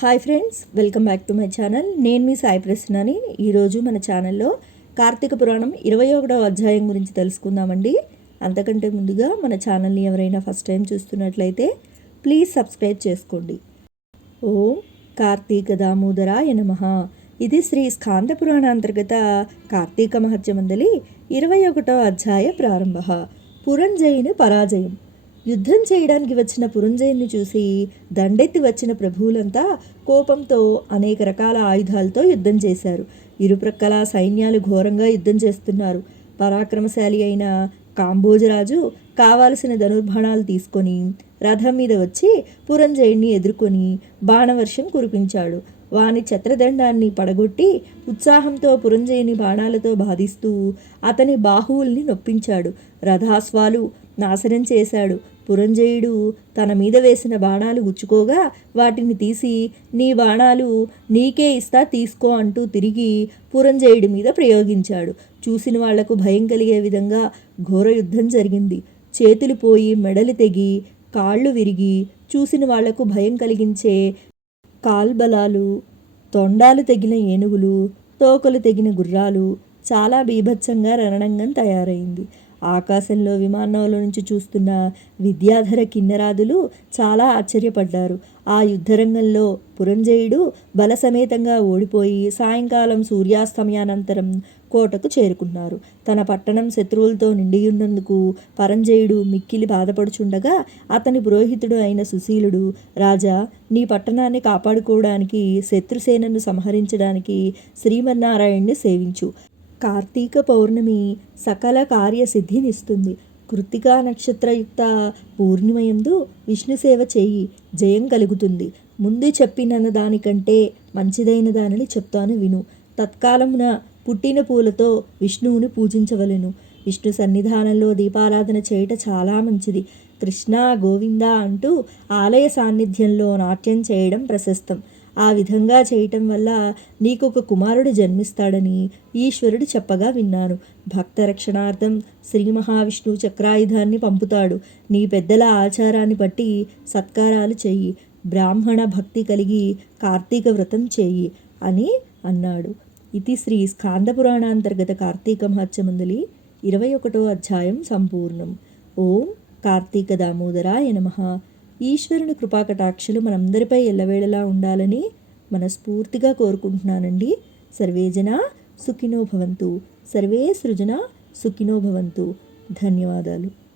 Hi friends welcome back to my channel నేను మీ సాయి ప్రశ్నని ఈరోజు మన ఛానల్లో కార్తీక పురాణం ఇరవై ఒకటవ అధ్యాయం గురించి తెలుసుకుందామండి. అంతకంటే ముందుగా మన ఛానల్ని ఎవరైనా ఫస్ట్ టైం చూస్తున్నట్లయితే ప్లీజ్ సబ్స్క్రైబ్ చేసుకోండి. ఓం కార్తీక దామోదరాయ నమ. ఇది శ్రీ స్కాంద పురాణ అంతర్గత కార్తీక మహత్యమందలి ఇరవై ఒకటవ అధ్యాయ ప్రారంభ. పురంజయుని పరాజయం. యుద్ధం చేయడానికి వచ్చిన పురంజయుని చూసి దండెత్తి వచ్చిన ప్రభువులంతా కోపంతో అనేక రకాల ఆయుధాలతో యుద్ధం చేశారు. ఇరుప్రక్కల సైన్యాలు ఘోరంగా యుద్ధం చేస్తున్నారు. పరాక్రమశాలి అయిన కాంబోజరాజు కావాల్సిన ధనుర్బాణాలు తీసుకొని రథం మీద వచ్చి పురంజయుడిని ఎదుర్కొని బాణవర్షం కురిపించాడు. వాని ఛత్రదండాన్ని పడగొట్టి ఉత్సాహంతో పురంజయుని బాణాలతో బాధిస్తూ అతని బాహువుల్ని నొప్పించాడు. రథాస్వాలు నాశనం చేశాడు. పురంజయుడు తన మీద వేసిన బాణాలు గుచ్చుకోగా వాటిని తీసి నీ బాణాలు నీకే ఇస్తా తీసుకో అంటూ తిరిగి పురంజయుడి మీద ప్రయోగించాడు. చూసిన వాళ్ళకు భయం కలిగే విధంగా ఘోర యుద్ధం జరిగింది. చేతులు పోయి మెడలు తెగి కాళ్ళు విరిగి చూసిన వాళ్ళకు భయం కలిగించే కాల్బలాలు తొండాలు తెగిన ఏనుగులు తోకలు తెగిన గుర్రాలు చాలా బీభత్సంగా రణరంగం తయారైంది. ఆకాశంలో విమానంలో నుంచి చూస్తున్న విద్యాధర కిన్నరాదులు చాలా ఆశ్చర్యపడ్డారు. ఆ యుద్ధరంగంలో పురంజయుడు బలసమేతంగా ఓడిపోయి సాయంకాలం సూర్యాస్తమయానంతరం కోటకు చేరుకున్నారు. తన పట్టణం శత్రువులతో నిండియున్నందుకు పరంజయుడు మిక్కిలి బాధపడుచుండగా అతని పురోహితుడు అయిన సుశీలుడు రాజా నీ పట్టణాన్ని కాపాడుకోవడానికి శత్రుసేనను సంహరించడానికి శ్రీమన్నారాయణ్ణి సేవించు. కార్తీక పౌర్ణమి సకల కార్యసిద్ధినిస్తుంది. కృత్తికా నక్షత్రయుక్త పూర్ణిమయందు విష్ణు సేవ చేయి జయం కలుగుతుంది. ముందు చెప్పిన దానికంటే మంచిదైన దానిని చెప్తాను విను. తత్కాలమున పుట్టిన పూలతో విష్ణువుని పూజించవలెను. విష్ణు సన్నిధానంలో దీపారాధన చేయట చాలా మంచిది. కృష్ణ గోవింద అంటూ ఆలయ సాన్నిధ్యంలో నాట్యం చేయడం ప్రశస్తం. ఆ విధంగా చేయటం వల్ల నీకు ఒక కుమారుడు జన్మిస్తాడని ఈశ్వరుడు చెప్పగా విన్నాను. భక్త రక్షణార్థం శ్రీ మహావిష్ణువు చక్రాయుధాన్ని పంపుతాడు. నీ పెద్దల ఆచారాన్ని బట్టి సత్కారాలు చెయ్యి. బ్రాహ్మణ భక్తి కలిగి కార్తీక వ్రతం చెయ్యి అని అన్నాడు. ఇది శ్రీ స్కాందపురాణాంతర్గత కార్తీక మహత్యమందులి ఇరవై ఒకటో అధ్యాయం సంపూర్ణం ఓం కార్తీక దామోదరాయ నమ ఈశ్వరుని కృపాకటాక్షలు మనందరిపై ఎల్లవేళలా ఉండాలని మనస్ఫూర్తిగా కోరుకుంటున్నానండి. సర్వేజన సుఖినో భవంతు. సర్వే సృజన సుఖినో భవంతు. ధన్యవాదాలు.